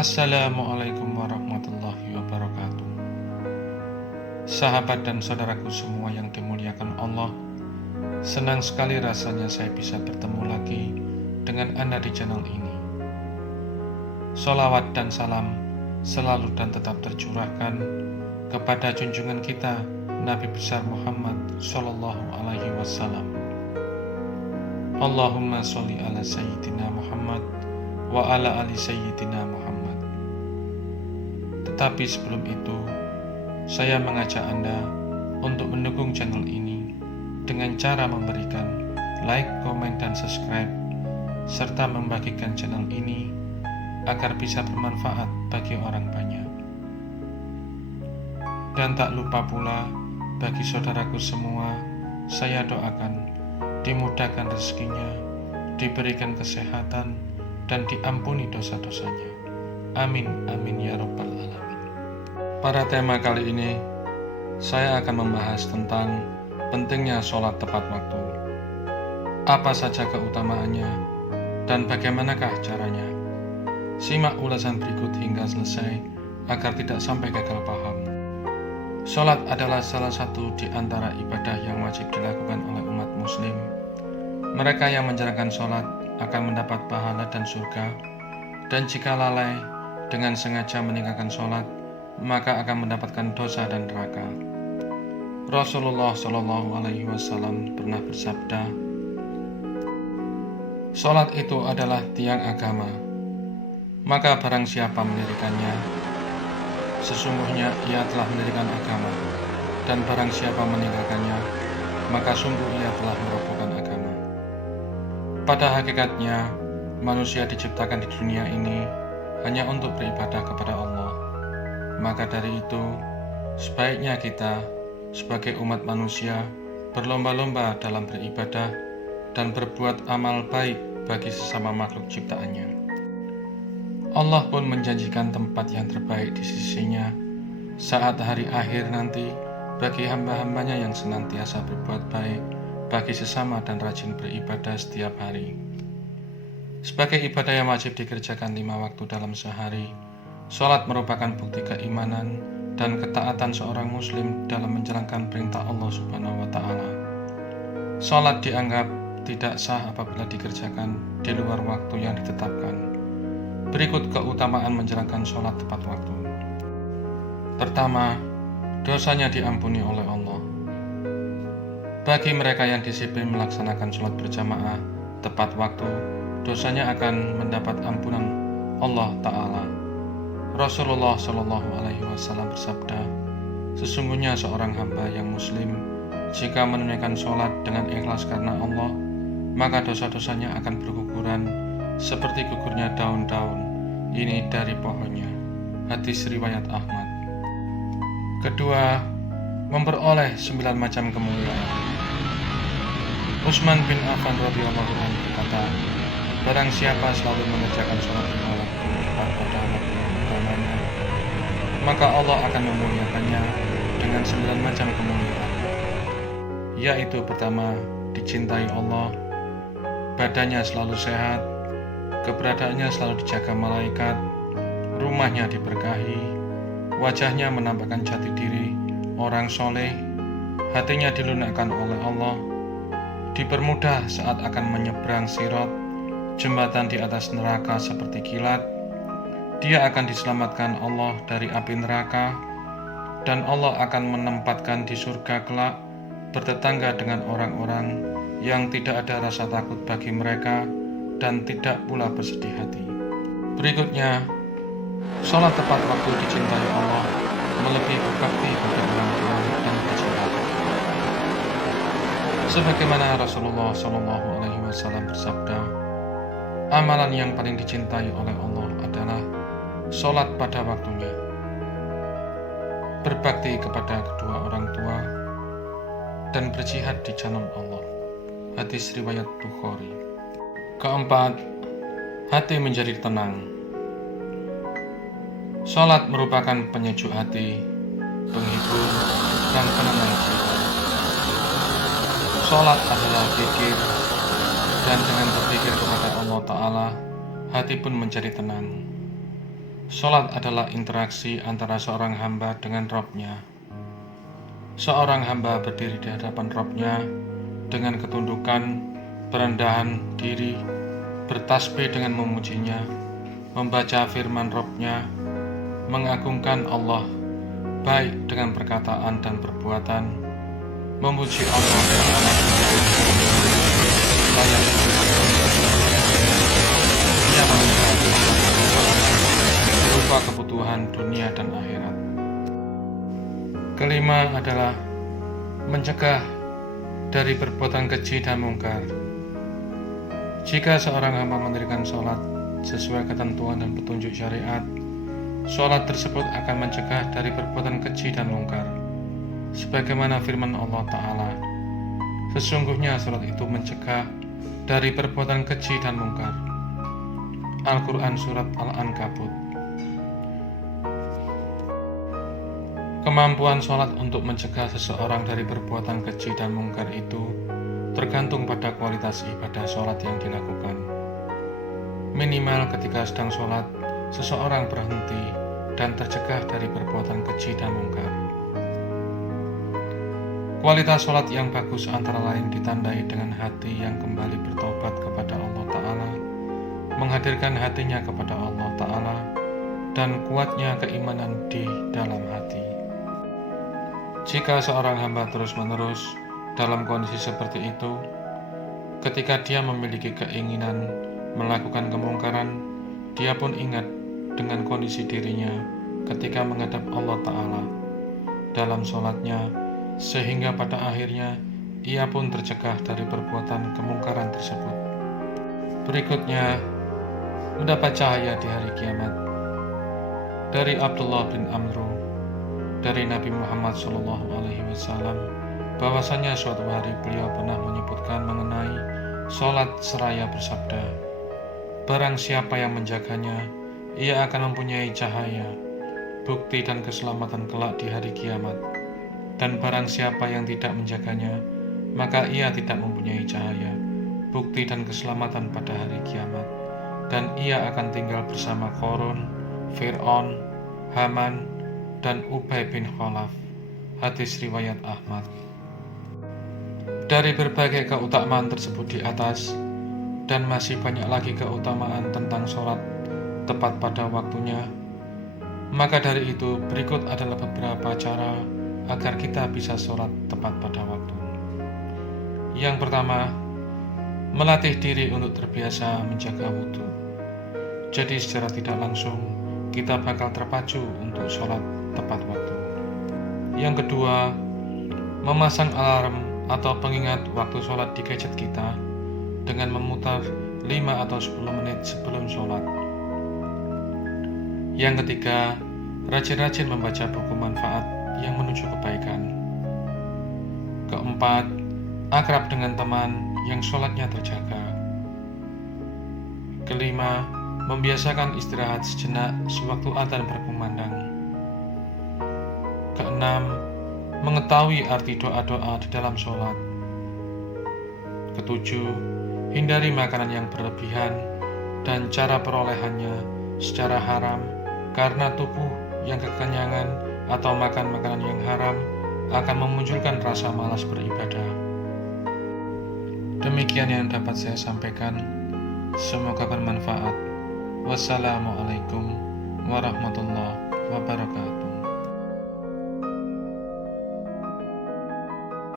Assalamualaikum warahmatullahi wabarakatuh. Sahabat dan saudaraku semua yang dimuliakan Allah, senang sekali rasanya saya bisa bertemu lagi dengan Anda di channel ini. Sholawat dan salam selalu dan tetap tercurahkan kepada junjungan kita Nabi besar Muhammad Sallallahu Alaihi Wasallam. Allahumma sholli ala Sayyidina Muhammad wa ala ali Sayyidina Muhammad. Tetapi sebelum itu, saya mengajak Anda untuk mendukung channel ini dengan cara memberikan like, komen, dan subscribe, serta membagikan channel ini agar bisa bermanfaat bagi orang banyak. Dan tak lupa pula, bagi saudaraku semua, saya doakan dimudahkan rezekinya, diberikan kesehatan, dan diampuni dosa-dosanya. Amin, amin ya rabbal alamin. Pada tema kali ini, saya akan membahas tentang pentingnya sholat tepat waktu. Apa saja keutamaannya, dan bagaimanakah caranya? Simak ulasan berikut hingga selesai, agar tidak sampai gagal paham. Sholat adalah salah satu di antara ibadah yang wajib dilakukan oleh umat muslim. Mereka yang menjalankan sholat akan mendapat pahala dan surga, dan jika lalai dengan sengaja meninggalkan sholat, maka akan mendapatkan dosa dan neraka. Rasulullah Shallallahu Alaihi Wasallam pernah bersabda, "Sholat itu adalah tiang agama, maka barang siapa mendirikannya, sesungguhnya ia telah mendirikan agama, dan barang siapa meninggalkannya, maka sungguh ia telah merobohkan agama." Pada hakikatnya, manusia diciptakan di dunia ini hanya untuk beribadah kepada Allah. Maka dari itu, sebaiknya kita sebagai umat manusia berlomba-lomba dalam beribadah dan berbuat amal baik bagi sesama makhluk ciptaannya. Allah pun menjanjikan tempat yang terbaik di sisinya saat hari akhir nanti bagi hamba-hambanya yang senantiasa berbuat baik bagi sesama dan rajin beribadah setiap hari. Sebagai ibadah yang wajib dikerjakan 5 waktu dalam sehari, sholat merupakan bukti keimanan dan ketaatan seorang muslim dalam menjalankan perintah Allah Subhanahu wa Ta'ala. Sholat dianggap tidak sah apabila dikerjakan di luar waktu yang ditetapkan. Berikut keutamaan menjalankan sholat tepat waktu. Pertama, dosanya diampuni oleh Allah. Bagi mereka yang disiplin melaksanakan sholat berjamaah tepat waktu, dosanya akan mendapat ampunan Allah Ta'ala. Rasulullah Shallallahu Alaihi Wasallam bersabda, "Sesungguhnya seorang hamba yang muslim, jika menunaikan sholat dengan ikhlas karena Allah, maka dosa-dosanya akan berguguran seperti gugurnya daun-daun ini dari pohonnya." Hadis riwayat Ahmad. Kedua, memperoleh 9 macam kemuliaan. Utsman bin Affan radhiyallahu anhu berkata, "Barang siapa selalu mengerjakan sholat 5 waktu tepat pada waktu utamanya, maka Allah akan memuliakannya dengan 9 macam kemuliaan, yaitu pertama, dicintai Allah, badannya selalu sehat, keberadaannya selalu dijaga malaikat, rumahnya diberkahi, wajahnya menampakkan jati diri orang soleh, hatinya dilunakkan oleh Allah, dipermudah saat akan menyeberang sirat, jembatan di atas neraka seperti kilat, dia akan diselamatkan Allah dari api neraka, dan Allah akan menempatkan di surga kelak bertetangga dengan orang-orang yang tidak ada rasa takut bagi mereka dan tidak pula bersedih hati." Berikutnya, sholat tepat waktu dicintai Allah melebihi berbakti bagi orang tua dan pecinta. Sebagaimana Rasulullah Shallallahu Alaihi Wasallam bersabda, "Amalan yang paling dicintai oleh Allah adalah sholat pada waktunya, berbakti kepada kedua orang tua, dan berjihad di jalan Allah." Hadis riwayat Bukhari. Keempat, hati menjadi tenang. Sholat merupakan penyejuk hati, penghibur, dan penenang jiwa. Sholat adalah zikir, dan dengan berpikir kepada Allah Ta'ala, hati pun menjadi tenang. Salat adalah interaksi antara seorang hamba dengan Rabb-Nya. Seorang hamba berdiri di hadapan Rabb-Nya dengan ketundukan, perendahan diri, bertasbih dengan memujinya, membaca firman Rabb-Nya, mengagungkan Allah, baik dengan perkataan dan perbuatan, memuji Allah layak ia meminta berupa kebutuhan dunia dan akhirat. Kelima adalah mencegah dari perbuatan keji dan mungkar. Jika seorang hamba mendirikan sholat sesuai ketentuan dan petunjuk syariat, sholat tersebut akan mencegah dari perbuatan keji dan mungkar. Sebagaimana firman Allah Ta'ala, sesungguhnya sholat itu mencegah dari perbuatan keji dan mungkar. Al-Quran Surat Al-Ankabut. Kemampuan sholat untuk mencegah seseorang dari perbuatan keji dan mungkar itu tergantung pada kualitas ibadah sholat yang dilakukan. Minimal ketika sedang sholat, seseorang berhenti dan tercegah dari perbuatan keji dan mungkar. Kualitas sholat yang bagus antara lain ditandai dengan hati yang kembali bertobat kepada Allah Ta'ala, menghadirkan hatinya kepada Allah Ta'ala, dan kuatnya keimanan di dalam hati. Jika seorang hamba terus-menerus dalam kondisi seperti itu, ketika dia memiliki keinginan melakukan kemungkaran, dia pun ingat dengan kondisi dirinya ketika menghadap Allah Ta'ala dalam sholatnya, sehingga pada akhirnya ia pun tercegah dari perbuatan kemungkaran tersebut. Berikutnya, mendapat cahaya di hari kiamat. Dari Abdullah bin Amru, dari Nabi Muhammad SAW, bahwasanya suatu hari beliau pernah menyebutkan mengenai sholat seraya bersabda, barang siapa yang menjaganya, ia akan mempunyai cahaya, bukti dan keselamatan kelak di hari kiamat. Dan barang siapa yang tidak menjaganya, maka ia tidak mempunyai cahaya, bukti dan keselamatan pada hari kiamat. Dan ia akan tinggal bersama Qarun, Fir'aun, Haman, dan Ubay bin Khalaf. Hadis riwayat Ahmad. Dari berbagai keutamaan tersebut di atas, dan masih banyak lagi keutamaan tentang sholat tepat pada waktunya, maka dari itu berikut adalah beberapa cara agar kita bisa sholat tepat pada waktu. Yang pertama, melatih diri untuk terbiasa menjaga wudhu. Jadi secara tidak langsung kita bakal terpacu untuk sholat tepat waktu. Yang kedua, memasang alarm atau pengingat waktu sholat di gadget kita dengan memutar 5 atau 10 menit sebelum sholat. Yang ketiga, rajin-rajin membaca buku manfaat yang menuju kebaikan. Keempat, akrab dengan teman yang sholatnya terjaga. Kelima, membiasakan istirahat sejenak sewaktu adzan berkumandang. Keenam, mengetahui arti doa-doa di dalam sholat. Ketujuh, hindari makanan yang berlebihan dan cara perolehannya secara haram, karena tubuh yang kekenyangan atau makan makanan yang haram akan memunculkan rasa malas beribadah. Demikian yang dapat saya sampaikan. Semoga bermanfaat. Wassalamualaikum warahmatullahi wabarakatuh.